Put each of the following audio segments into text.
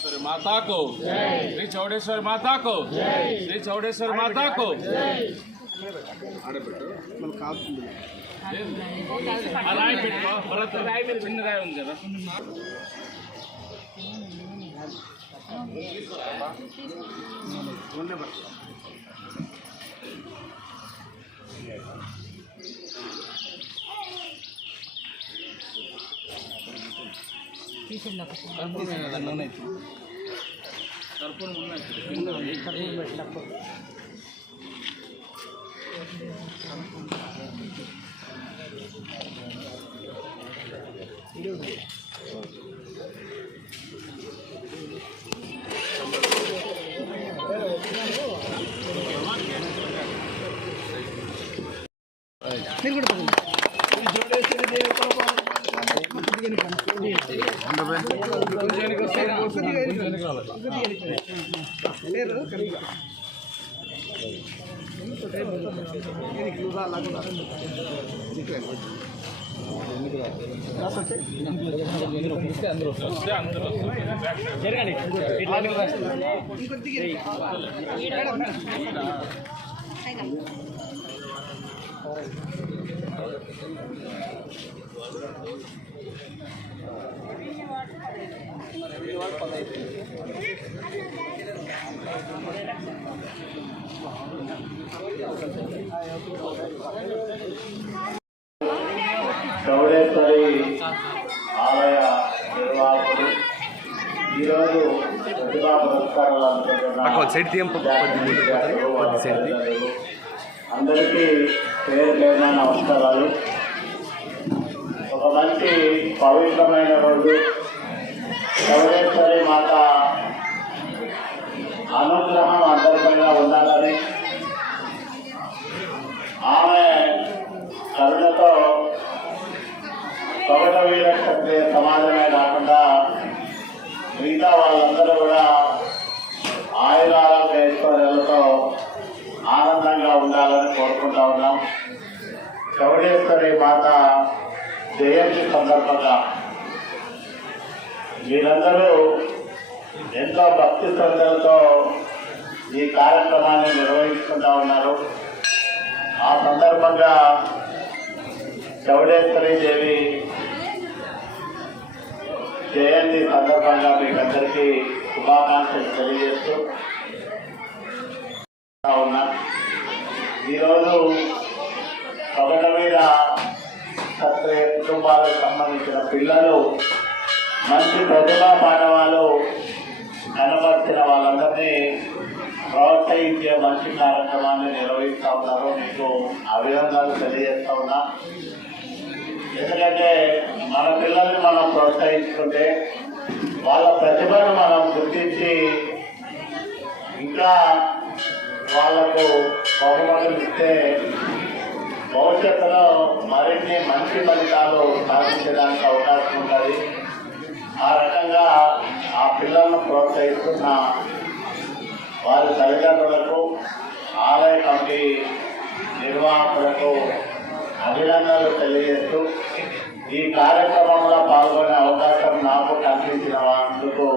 चौड़ेश्वरी माता को श्री चौड़ेश्वरी माता को श्री चौड़ेश्वरी माता को राय పెట్టుకో భరత్ చిన్న రాయి ఉంది కదా చౌడేశ్వరి ఆలయ నిర్వాహకులు ఈరోజు ప్రతిభా పురస్కారాలు అందరికీ పేరు పేరున నమస్కారాలు. ఒక మంచి పవిత్రమైన రోజు. చౌడేశ్వరి మాత అనుగ్రహం అందరిపైన ఉండాలని, ఆమె కరుణతో సగట వీర క్షత్రియ సమాజమే కాకుండా మిగతా వాళ్ళందరూ కూడా ఆయురారోగ్య ఐశ్వర్యాలతో ఆనందంగా ఉండాలని కోరుకుంటా ఉన్నాం. చౌడేశ్వరి మాత జయంతి సందర్భంగా మీరందరూ ఎంతో భక్తి శ్రద్ధలతో ఈ కార్యక్రమాన్ని నిర్వహిస్తుంటా ఉన్నారు. ఆ సందర్భంగా చౌడేశ్వరి దేవి జయంతి సందర్భంగా మీకందరికీ శుభాకాంక్షలు తెలియజేస్తూ ఉన్నా. ఈరోజు సగట మీద క్షత్రియ కుటుంబాలకు సంబంధించిన పిల్లలు మంచి ప్రతిభా పాఠవాలు కనబర్చిన వాళ్ళందరినీ ప్రోత్సహించే మంచి కార్యక్రమాన్ని నిర్వహిస్తూ ఉన్నారు. మీకు అభినందనలు తెలియజేస్తా ఉన్నా. ఎందుకంటే మన పిల్లల్ని మనం ప్రోత్సహించుకుంటే వాళ్ళ ప్రతిభను మనం గుర్తించి ఇంకా వాళ్లకు బహుమతులు ఇస్తే భవిష్యత్తులో మరిన్ని మంచి ఫలితాలు సాధించడానికి అవకాశం ఉంటుంది. ఆ రకంగా ఆ పిల్లలను ప్రోత్సహిస్తున్న వారి తల్లిదండ్రులకు, ఆలయ కమిటీ నిర్వాహకులకు అభినందనలు తెలియజేస్తూ ఈ కార్యక్రమంలో పాల్గొనే అవకాశం నాకు కల్పించినందుకు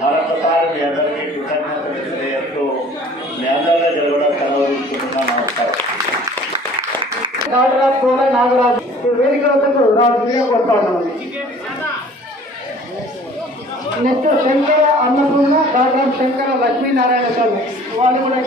మరొకసారి మీ అందరికీ కృతజ్ఞతలు తెలియజేస్తూ మీ అందరి దగ్గర కూడా సెలవు తీసుకుంటున్నా. నమస్కారం. డాక్టర్ కోన నాగరాజు వేదిక వద్దకు రాజుగా కొడతా ఉన్నాను. నెక్స్ట్ శంకర అన్నపూర్ణ డాక్టర్ శంకర లక్ష్మీనారాయణ స్వామి వాళ్ళు కూడా